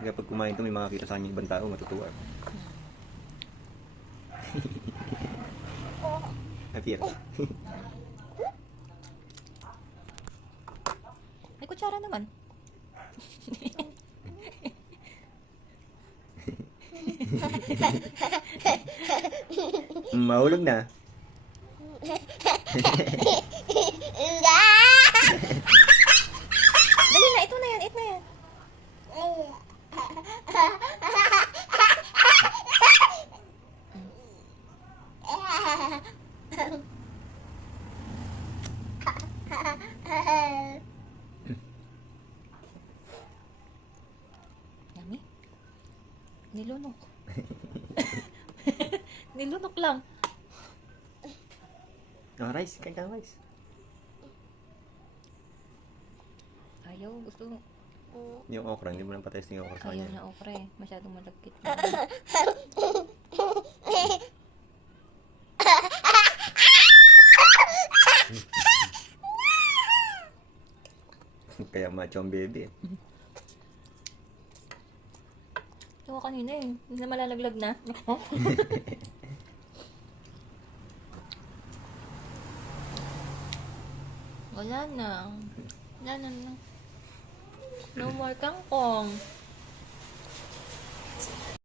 Kapag kumain to, may makakita sa kanya ibang tao, matutuwa. Happy ako. May kutsara naman. Mahulog na. Dali na, ito na yan, ito na yan. Yummy. Nilunok. Nilunok lang. Oh, rice. Kain ka ng rice. Ayaw, gusto. Yung okra, hindi mo lang patesting yung okra sa Ayaw kanya. na okra eh. Masyadong malagkit. Kaya macho ang baby. Ito kanina eh. Hindi na malalaglag na. Wala na. Wala na. No more kangkong.